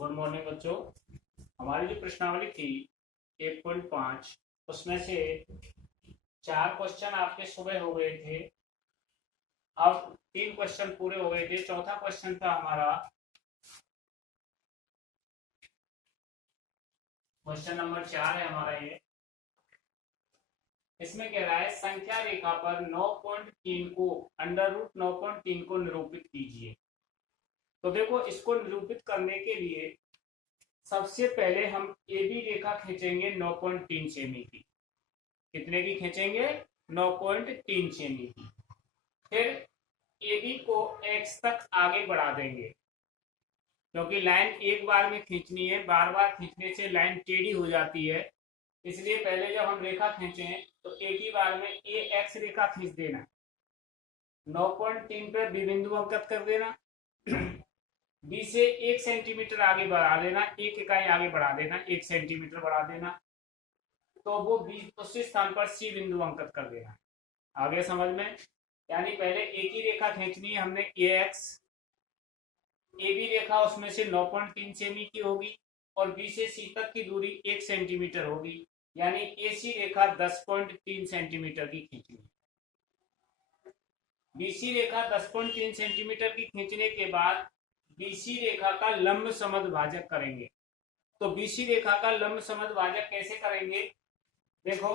Good morning बच्चों। हमारी जो प्रश्नावली थी 1.5 उसमें से 4 क्वेश्चन आपके सुबह हो गए थे। अब 3 क्वेश्चन पूरे हो गए थे। चौथा क्वेश्चन था हमारा क्वेश्चन नंबर 4 है हमारा ये। इसमें कह रहा है संख्या रेखा पर 9.3 को अंडर रूट 9.3 को निरूपित कीजिए। तो देखो, इसको निरूपित करने के लिए सबसे पहले हम ए बी रेखा खींचेंगे 9.3 सेमी की। कितने की खींचेंगे? 9.3 सेमी की। फिर ए बी को एक्स तक आगे बढ़ा देंगे, क्योंकि लाइन एक बार में खींचनी है, बार बार खींचने से लाइन टेढ़ी हो जाती है। इसलिए पहले जब हम रेखा खींचें तो एक ही बार में ए एक्स रेखा खींच देना, 9.3 पे बी बिंदु अंकित कर देना, बी से 1 सेंटीमीटर आगे बढ़ा देना, 1 इकाई आगे बढ़ा देना, 1 सेंटीमीटर बढ़ा देना, तो वो बी उसी स्थान पर सी बिंदु अंकित कर देना। आगे समझ में? यानी पहले एक ही रेखा खींचनी है हमने ए एक्स, ए बी रेखा उसमें से 9.3 सेमी की होगी और बी से सी तक की दूरी 1 सेंटीमीटर होगी, यानी ए सी रेखा 10.3 सेंटीमीटर की खींचनी है। बीसी रेखा 10.3 सेंटीमीटर की खींचने के बाद बीसी रेखा का लंब समद्विभाजक करेंगे। तो बीसी रेखा का लंब समद्विभाजक कैसे करेंगे? देखो,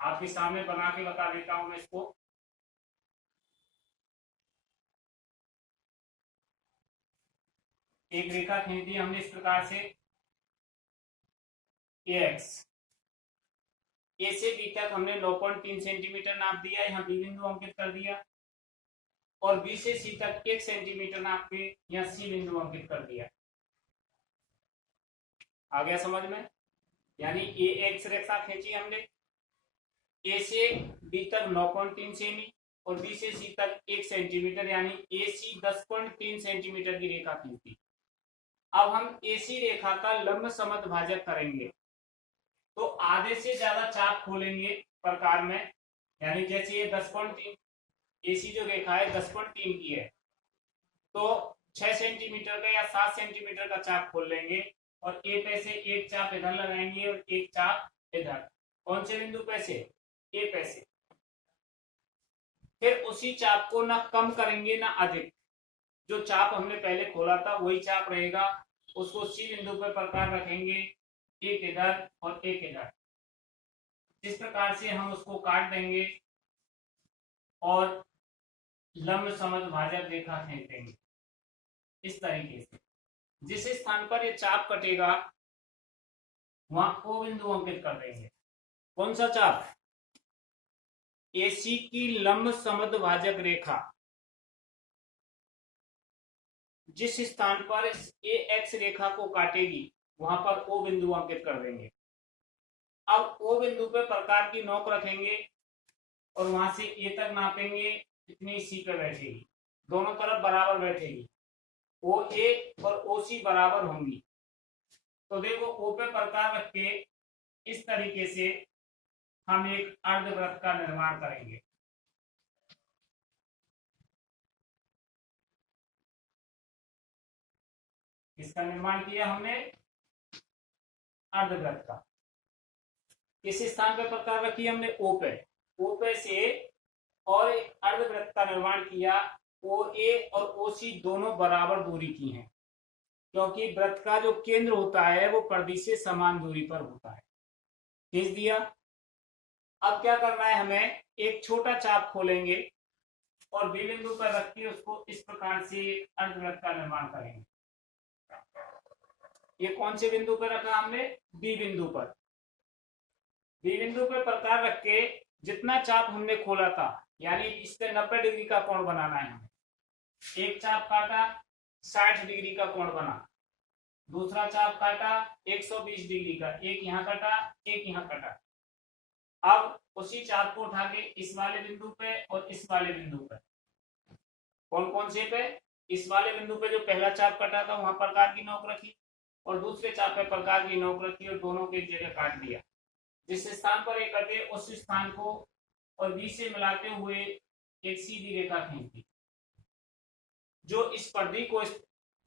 आपके सामने बना के बता देता हूं मैं इसको। एक रेखा खींच दी हमने इस प्रकार से, ए एक्स, ए से बी तक हमने 9.3 सेंटीमीटर नाप दिया, यहाँ बी बिंदु अंकित कर दिया, और बी से सी तक 1 सेंटीमीटर नाप के यहाँ सी बिंदु अंकित कर दिया। आ गया समझ में? यानी ए एक्स रेखा खींची हमने, ए से बी तक 9.3 सेमी और बी से सी तक 1 सेंटीमीटर, यानी ए सी 10.3 सेंटीमीटर की रेखा खींची। अब हम ए सी रेखा का लंब समद्विभाजक करेंगे, तो आधे से ज्यादा चाप खोलेंगे प्रकार में, यानी जैसे ये 10.3 एसी जो रेखा है 10.3 की है, तो 6 सेंटीमीटर का या 7 सेंटीमीटर का चाप खोल लेंगे और ए पे से एक चाप इधर लगाएंगे और एक चाप इधर। कौन से बिंदु पे से? ए पे से। फिर उसी चाप को ना कम करेंगे ना अधिक, जो चाप हमने पहले खोला था वही चाप रहेगा, उसको सी बिंदु पर प्रकार रखेंगे, एक इधर और एक इधर। इस प्रकार से हम उसको काट देंगे और लंब समद्विभाजक रेखा खींच देंगे इस तरीके से। जिस स्थान पर ये चाप कटेगा वहां ओ बिंदु अंकित कर देंगे। कौन सा चाप? एसी की लंब समद्विभाजक रेखा जिस स्थान पर ए एक्स रेखा को काटेगी वहां पर ओ बिंदु अंकित कर देंगे। अब ओ बिंदु पे प्रकार की नोक रखेंगे और वहां से ए तक नापेंगे, इतनी सी पे बैठेगी, दोनों तरफ बराबर बैठेगी, ओ ए और ओ सी बराबर होंगी। तो देखो, ओ पे प्रकार रख के इस तरीके से हम एक अर्धवृत्त का निर्माण करेंगे। इसका निर्माण किया हमने अर्धवृत्त का। किस स्थान पर प्रकार रखी हमने? ओ पे। ओ पे से और एक अर्धवृत्त का निर्माण किया। ओ ए और ओ सी दोनों बराबर दूरी की हैं, क्योंकि वृत्त का जो केंद्र होता है वो परिधि से समान दूरी पर होता है। खींच दिया। अब क्या करना है हमें? एक छोटा चाप खोलेंगे और बी बिंदु पर रख के उसको इस प्रकार से अर्धवृत्त का निर्माण करेंगे। ये कौन से बिंदु पर रखा हमने? बी बिंदु पर। बी बिंदु पर प्रकार रख के जितना चाप हमने खोला था, यानी इससे 90 डिग्री का कोण बनाना है हमें। एक चाप काटा, 60 डिग्री का कोण बना। दूसरा चाप काटा 120 डिग्री का, एक यहाँ कटा एक यहाँ कटा। अब उसी चाप को उठा के इस वाले बिंदु पे और इस वाले बिंदु पे, कौन कौन से पे? इस वाले बिंदु पे जो पहला चाप कटा था वहां प्रकार की नोक रखी और दूसरे चाप पे प्रकार की नोक रखी और दोनों को एक जगह काट दिया। जिस स्थान पर एक कटे उस स्थान को और बी से मिलाते हुए एक सीधी रेखा खींच दी। जो इस परिधि को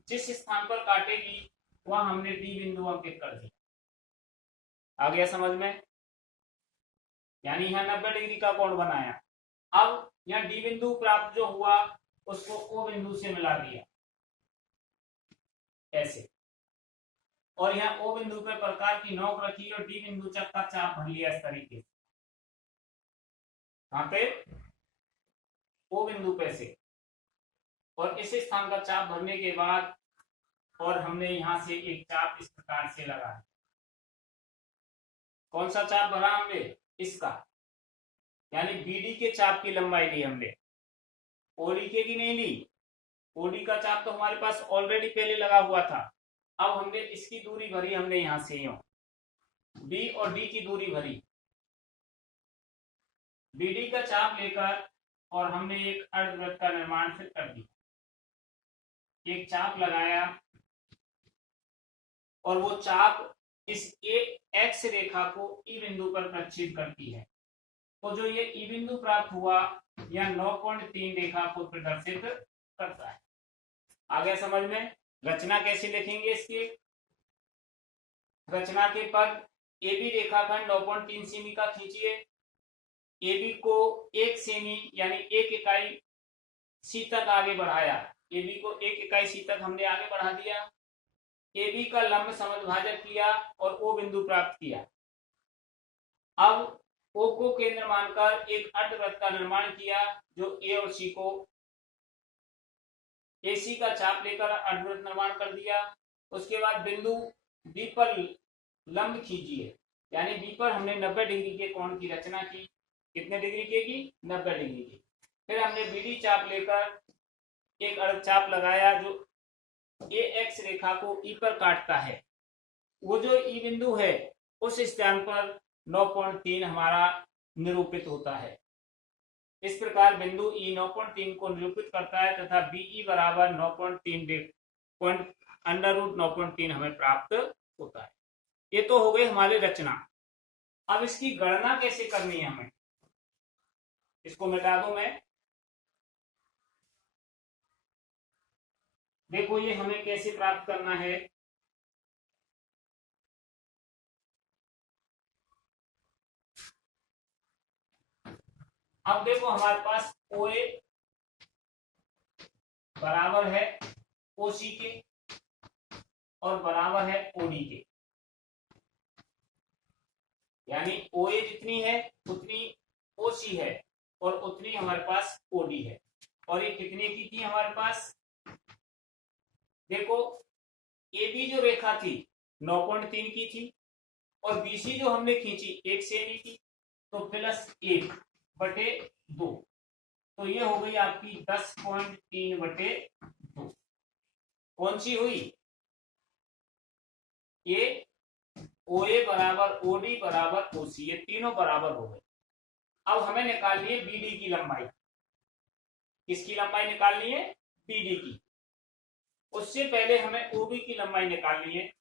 जिस स्थान पर काटेगी वह हमने डी बिंदु अंकित कर दिया। आ गया समझ में? यानी यहाँ 90 डिग्री का कोण बनाया। अब यहाँ डी बिंदु प्राप्त जो हुआ उसको ओ बिंदु से मिला दिया ऐसे, और यहाँ ओ बिंदु पे प्रकार की नोक रखी और डी बिंदु तक का चाप भर लिया इस तरीके से। यहाँ पे ओ बिंदु पे से, और इस स्थान का चाप भरने के बाद और हमने यहां से एक चाप इस प्रकार से लगाया। कौन सा चाप भरा हमने? इसका, यानी बीडी के चाप की लंबाई ली हमने, ओडी के की नहीं ली। ओडी का चाप तो हमारे पास ऑलरेडी पहले लगा हुआ था। अब हमने इसकी दूरी भरी, हमने यहां से यूं बी और डी की दूरी भरी, बीडी का चाप लेकर और हमने एक अर्धवृत्त का निर्माण फिर कर दिया। एक चाप लगाया और वो चाप इस एक्स रेखा को ई बिंदु पर प्रक्षेप करती है। तो जो ये ई बिंदु प्राप्त हुआ यह 9.3 रेखा को प्रदर्शित करता है। आ गया समझ में? रचना कैसे लिखेंगे इसकी? रचना के पद ए बी रेखाखंड 9.3 सेमी का खींचिए। ए बी को 1 सेमी यानी 1 इकाई सी तक आगे बढ़ाया। ए बी को 1 इकाई सी तक हमने आगे बढ़ा दिया। ए बी का लंब समद्भाजक किया और ओ बिंदु प्राप्त किया। अब ओ को केंद्र मानकर एक अर्धवृत्त का निर्माण किया जो ए और सी को एसी का चाप लेकर अर्धवृत्त निर्माण कर दिया। उसके बाद बिंदु बी पर लंब खींचिए, यानी बी पर हमने 90 डिग्री के कोण की रचना की। कितने डिग्री की? 90 डिग्री की। फिर हमने बीडी चाप लेकर एक अर्ध चाप लगाया जो ए एक्स रेखा को ई पर काटता है। वो जो ई बिंदु है उस स्थान पर 9.3 हमारा निरूपित होता है। इस प्रकार बिंदु ई 9.3 को निरूपित करता है तथा बीई बराबर 9.3 √9.3 हमें प्राप्त होता है। ये तो हो गई हमारी रचना। अब इसकी गणना कैसे करनी है हमें? इसको मिटा दूं मैं। देखो ये हमें कैसे प्राप्त करना है। अब देखो हमारे पास OA बराबर है OC के और बराबर है OD के, यानी OA जितनी है उतनी OC है और उतनी हमारे पास OD है। और ये कितने की थी हमारे पास? देखो AB जो रेखा थी 9.3 की थी और BC जो हमने खींची 1 सेमी की, तो +1/2, तो ये हो गई आपकी 10.3/2। कौन सी हुई? ये OA बराबर OD बराबर OC, ये तीनों बराबर हो गए। अब हमें निकालनी है BD की लंबाई। किसकी लंबाई निकालनी है? BD की। उससे पहले हमें OB की लंबाई निकालनी है।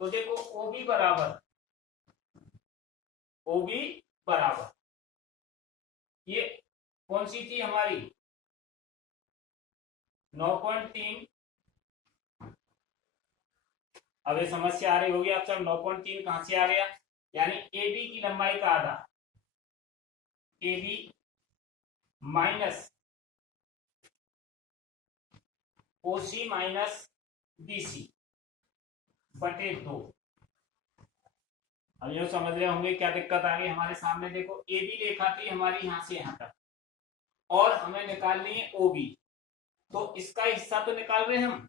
तो देखो OB बराबर ये कौन सी थी हमारी? 9.3। अब ये समस्या आ रही होगी आप सब, 9.3 कहां से आ गया? यानी AB की लंबाई का आधा, AB minus OC minus BC बटे 2। अब ये समझ रहे होंगे क्या दिक्कत आ गई हमारे सामने। देखो AB रेखा थी हमारी यहां से यहां तक और हमें निकालनी है OB, तो इसका हिस्सा तो निकाल रहे हैं हम।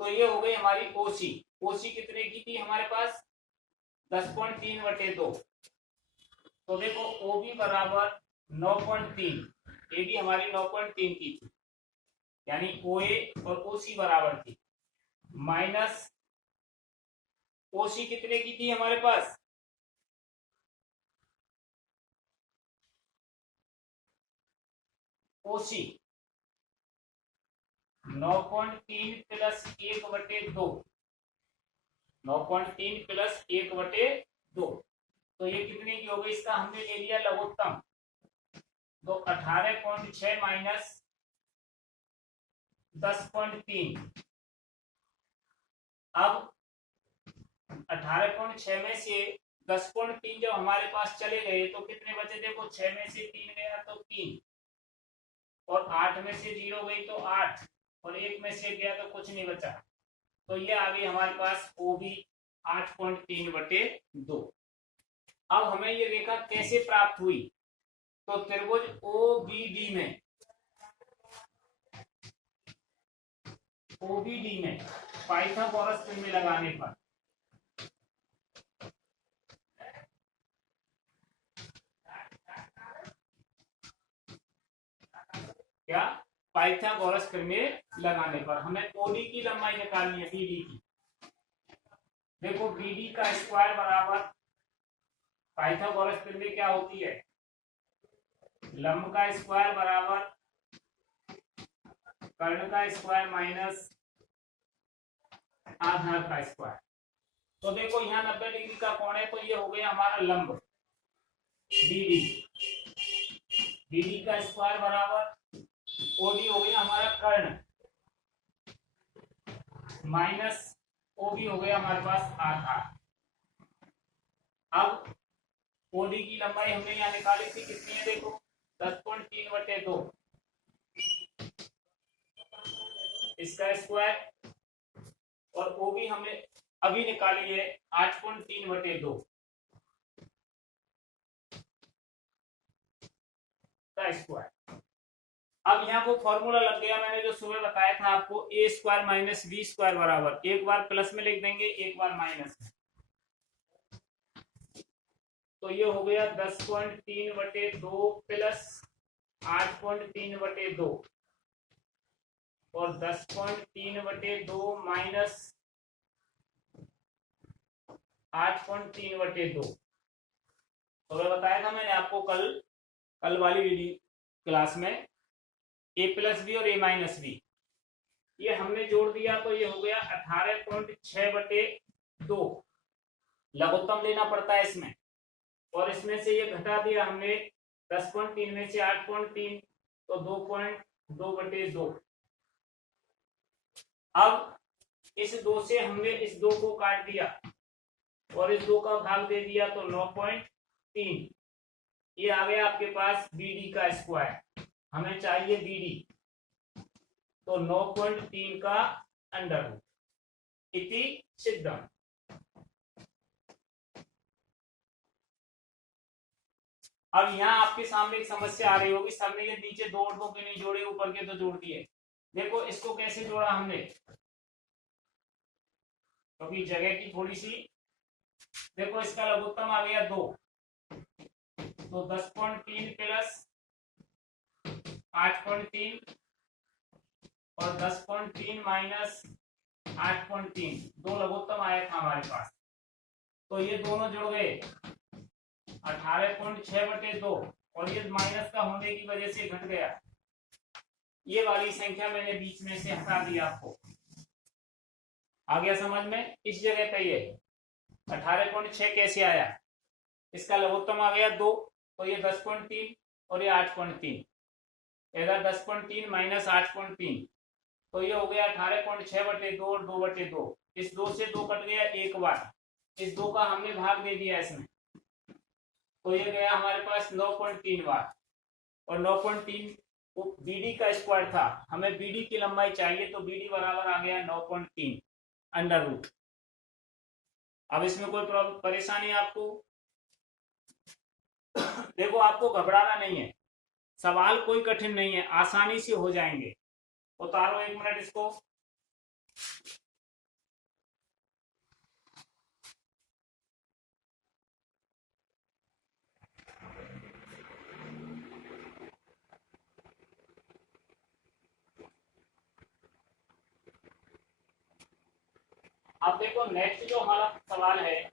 तो ये हो गई हमारी OC। OC कितने की थी हमारे पास? 10.3/2। तो देखो OB बराबर 9.3, AB हमारी 9.3 की थी, यानी OA और OC बराबर थी, माइनस OC कितने की थी हमारे पास? OC 9.3 + 1/2, 9.3 + 1/2, तो ये कितने की हो गई? इसका हमने ले लिया लघुत्तम, तो 18.6 माइनस 10.3। अब 18.6 में से 10.3 जब हमारे पास चले गए तो कितने बचे? देखो 6 में से 3 गया तो 3, और 8 में से 0 गई तो 8, और 1 में से गया तो कुछ नहीं बचा। तो ये आ गई हमारे पास ओ बी 8.3/2। अब हमें ये रेखा कैसे प्राप्त हुई? तो त्रिभुज ओबीडी में पाइथागोरस प्रमेय लगाने पर क्या? पाइथागोरस प्रमेय लगाने पर हमें ओडी की लंबाई निकालनी है, बीडी की। देखो बीडी का स्क्वायर बराबर, पाइथागोरस प्रमेय क्या होती है? लंब का स्क्वायर बराबर कर्ण का स्क्वायर माइनस आधार का स्क्वायर। तो देखो यहाँ 90 डिग्री का कोण है, तो ये हो गया हमारा लंब बीडी। बीडी का स्क्वायर बराबर ओडी हो गया हमारा कर्ण, माइनस ओबी हो गया हमारे पास आधार। अब ओडी की लंबाई हमने यहाँ निकाली थी, कितनी है? देखो 10.3/2 इसका स्क्वायर, और ओबी हमने अभी निकाली है 8.3/2 का स्क्वायर। अब यहाँ को फॉर्मूला लग गया, मैंने जो सुबह बताया था आपको, ए स्क्वायर माइनस बी स्क्वायर बराबर, एक बार प्लस में लिख देंगे, एक बार माइनस में। तो ये हो गया 10.3/2 प्लस 8.3/2 और 10.3/2 माइनस 8.3/2। तो बताया था मैंने आपको कल वाली वीडियो क्लास में, ए प्लस बी और ए माइनस बी, ये हमने जोड़ दिया तो ये हो गया 18.6/2। लघुत्तम लेना पड़ता है इसमें, और इसमें से ये घटा दिया हमने 10.3 में से 8.3, तो 2.2/2। अब इस 2 से हमने इस 2 को काट दिया और इस 2 का भाग दे दिया, तो 9.3। ये आ गया आपके पास बीडी का स्क्वायर। हमें चाहिए बीडी, तो 9.3 का अंडर रूट इति सिद्धम। अब यहाँ आपके सामने एक समस्या आ रही होगी, सर ने ये नीचे 2 और 2 के नहीं जोड़े, ऊपर के तो जोड़ दिए। देखो इसको कैसे जोड़ा हमने, क्योंकि जगह की थोड़ी सी, देखो इसका लघुत्तम आ गया 2, तो 10.3 प्लस 8.3 और 10.3 माइनस 8.3, 2 लघुत्तम आया था हमारे पास, तो ये दोनों जुड़ गए 18.6/2, और ये माइनस का होने की वजह से घट गया। ये वाली संख्या मैंने बीच में से हटा दी आपको। आ गया समझ में? इस जगह पे ये 18.6 कैसे आया? इसका लघुत्तम आ गया 2, तो ये 10.3 और ये 8.3, इधर 10.3 माइनस 8.3, तो ये हो गया 18.6/2 और 2/2। इस 2 से 2 कट गया एक बार, इस 2 का हमने भाग दे दिया इसमें, तो ये गया हमारे पास 9.3 बार, और 9.3 बीडी का स्क्वायर था, हमें बीडी की लंबाई चाहिए, तो बीडी बराबर आ गया 9.3 अंडर रूट। अब इसमें कोई प्रॉब्लम परेशानी आपको? देखो आपको घबराना नहीं है, सवाल कोई कठिन नहीं है, आसानी से हो जाएंगे। उतारो 1 मिनट इसको। अब देखो नेक्स्ट जो हमारा सवाल है,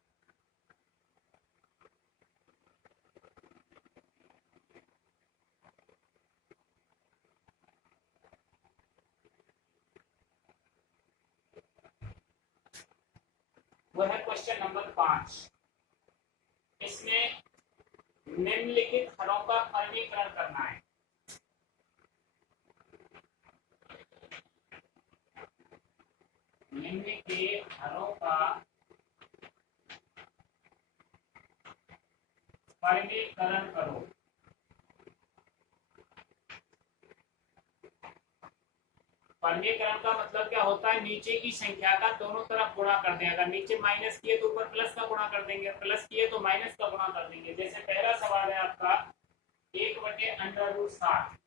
वो है क्वेश्चन नंबर 5। इसमें निम्नलिखित हरों का फर्गीकरण करना है। निम्न के हरों का परिमेयकरण करो। परिमेयकरण का मतलब क्या होता है, नीचे की संख्या का दोनों तरफ गुणा कर दें। अगर नीचे माइनस किए तो ऊपर प्लस का गुणा कर देंगे, प्लस किए तो माइनस का गुणा कर देंगे। जैसे पहला सवाल है आपका 1/√7,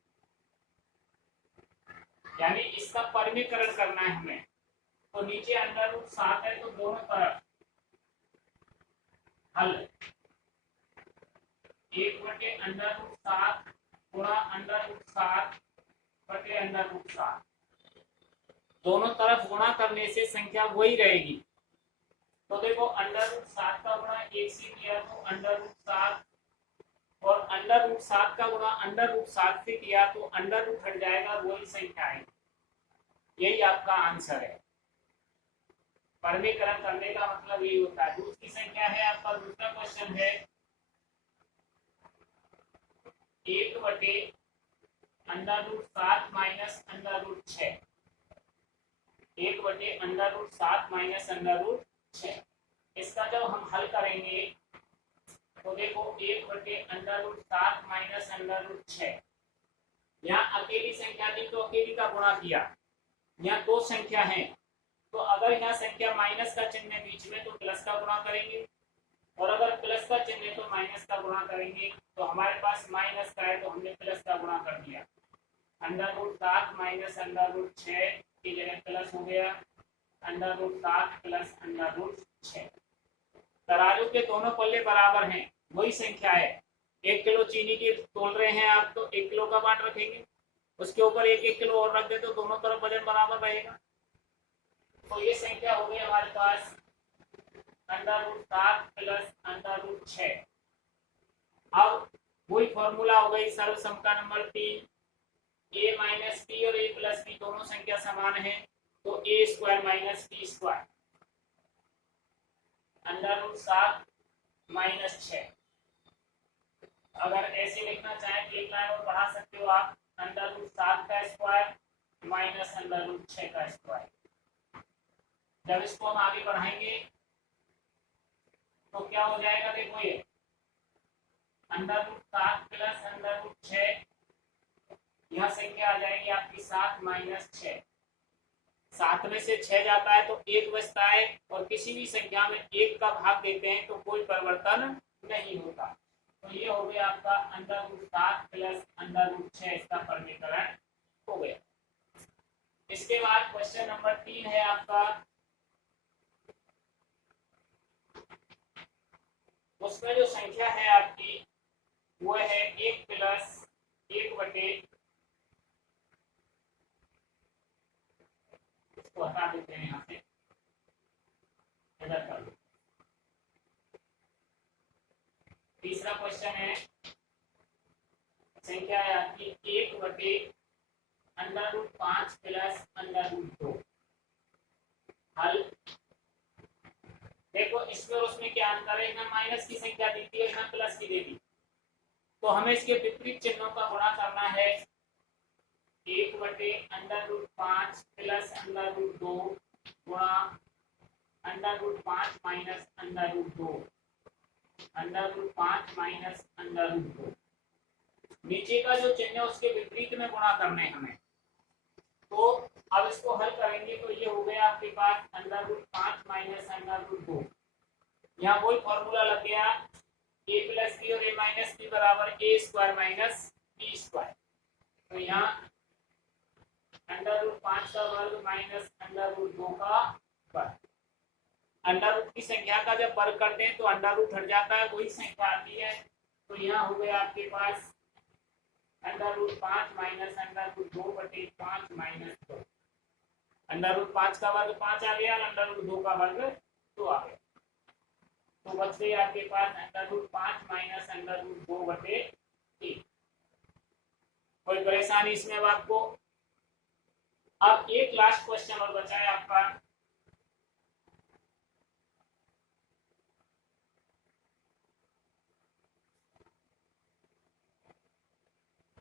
यानी इसका परिमेयकरण करना है हमें। तो नीचे √7 है तो दोनों तरफ हल 1/√7 गुणा √7/√7, दोनों तरफ गुणा करने से संख्या वही रहेगी। तो देखो √7 का गुणा 1 से किया तो √7, और √7 का गुणा √7 से किया तो अंडर हट जाएगा, वही संख्या है। यही आपका आंसर है। परिमेयकरण करने का मतलब यही होता है। दूसरी संख्या है आपका, दूसरा क्वेश्चन है 1/√7 माइनस √6। 1/√7 माइनस √6, इसका जब हम हल करेंगे तो देखो 1/√7 माइनस √6, यहाँ अकेली संख्या थी तो अकेली का गुणा किया। यहाँ दो संख्या है तो अगर यहाँ संख्या माइनस का चिन्ह है बीच में तो प्लस का गुणा करेंगे, और अगर प्लस का चिन्ह है तो माइनस का गुणा करेंगे। तो हमारे पास माइनस का है तो हमने प्लस का गुणा कर दिया। √7 माइनस √6 की जगह प्लस हो गया, √7 प्लस √6। तराजू के दोनों पल्ले बराबर हैं, वही संख्या है। 1 किलो चीनी की तोल रहे हैं आप तो 1 किलो का बाट रखेंगे, उसके ऊपर 1-1 किलो और रख दे तो दोनों तरफ वजन बराबर रहेगा। तो ये संख्या हो गई हमारे पास √7 प्लस √6। अब वही फॉर्मूला हो गई सर्व समता नंबर 3, a माइनस टी और a प्लस बी दोनों संख्या समान है तो a² माइनस b², √7 माइनस 6। अगर ऐसे लिखना चाहे तो एक लाइन और बढ़ा सकते हो आप, √7 का स्क्वायर माइनस √6 का स्क्वायर। जब इसको हम आगे बढ़ाएंगे तो क्या हो जाएगा, देखो ये √7 प्लस √6, यह संख्या आ जाएगी आपकी 7 माइनस 6। 7 में से 6 जाता है तो 1 बचता है, और किसी भी संख्या में 1 का भाग देते हैं तो कोई परिवर्तन नहीं होता। तो ये हो गया आपका √7 प्लस √6, इसका परिमेयकरण हो गया। इसके बाद क्वेश्चन नंबर 3 है आपका, उसमें जो संख्या है आपकी वो है 1 प्लस 1/, इसको हटा देते हैं यहाँ से, इधर कर लो। तीसरा क्वेश्चन है, संख्या है आपकी 1/√5 प्लस √2। हल देखो इसमें और उसमें क्या अंतर है, यहाँ माइनस की संख्या दी थी, यहाँ प्लस की दे दी, तो हमें इसके विपरीत चिन्हों का गुणा करना है। 1/√5 प्लस √2 गुणा √5 माइनस √2, √5 माइनस √2। नीचे का जो चिन्ह है उसके विपरीत में गुणा करने हमें। तो अब इसको हल करेंगे तो ये हो गया आपके पास √5 माइनस √2। यहाँ वही फॉर्मूला लग गया, a प्लस बी और a माइनस बी बराबर a² माइनस b²। तो यहाँ √5 का वर्ग माइनस √2 का वर्ग। अंडर की संख्या का जब वर्ग करते हैं तो अंडर हट जाता है, वही संख्या आती है। तो यहाँ हो गया आपके पास √5 माइनस √2/5 माइनस 2। √5 का वर्ग 5 आ गया, √2 का वर्ग 2 आ गया, तो बच गई आपके पास √5 माइनस √2/3। कोई परेशानी इसमें अब आपको? अब एक लास्ट क्वेश्चन और बचा है आपका,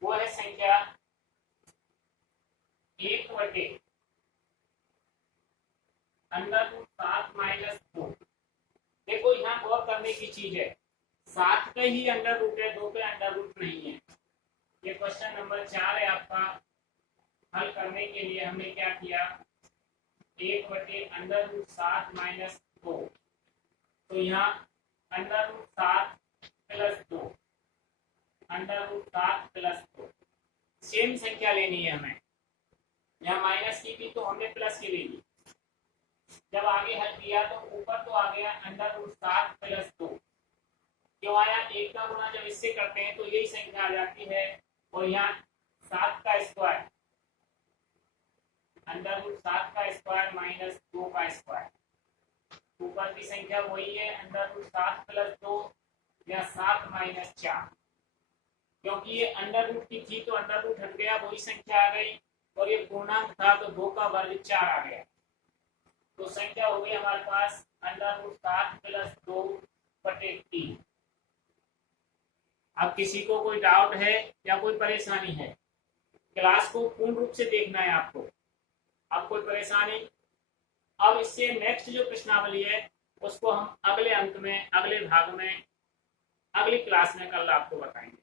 वो है संख्या 1/, √7 माइनस 2। देखो यहाँ गौर करने की चीज है, 7 का ही अंडर रूट है, 2 पे अंडर रूट नहीं है। ये क्वेश्चन नंबर 4 है आपका। हल करने के लिए हमने क्या किया, 1/√7 माइनस 2, तो यहाँ √7 प्लस 2, √7 प्लस 2 सेम संख्या लेनी है हमें। यहाँ माइनस की थी तो हमने प्लस की ले ली। जब आगे हल किया तो ऊपर तो आ गया √7 प्लस 2। क्यों आया, एक का गुणा जब इससे करते हैं तो यही संख्या आ जाती है, और यहाँ 7 का स्क्वायर, √7 का स्क्वायर माइनस 2 का स्क्वायर। ऊपर की संख्या वही है √7 प्लस 2 या 7 माइनस 4। क्योंकि ये अंडर रूट की थी तो अंडर रूट हट गया, वही संख्या आ गई, और ये पूर्णांक था तो 2 का वर्ग 4 आ गया। तो संख्या हो गई हमारे पास √7 प्लस 2/3। अब किसी को कोई डाउट है या कोई परेशानी है? क्लास को पूर्ण रूप से देखना है आपको। अब कोई परेशानी? अब इससे नेक्स्ट जो प्रश्नावली है उसको हम अगले अंक में, अगले भाग में, अगली क्लास में कल आपको बताएंगे।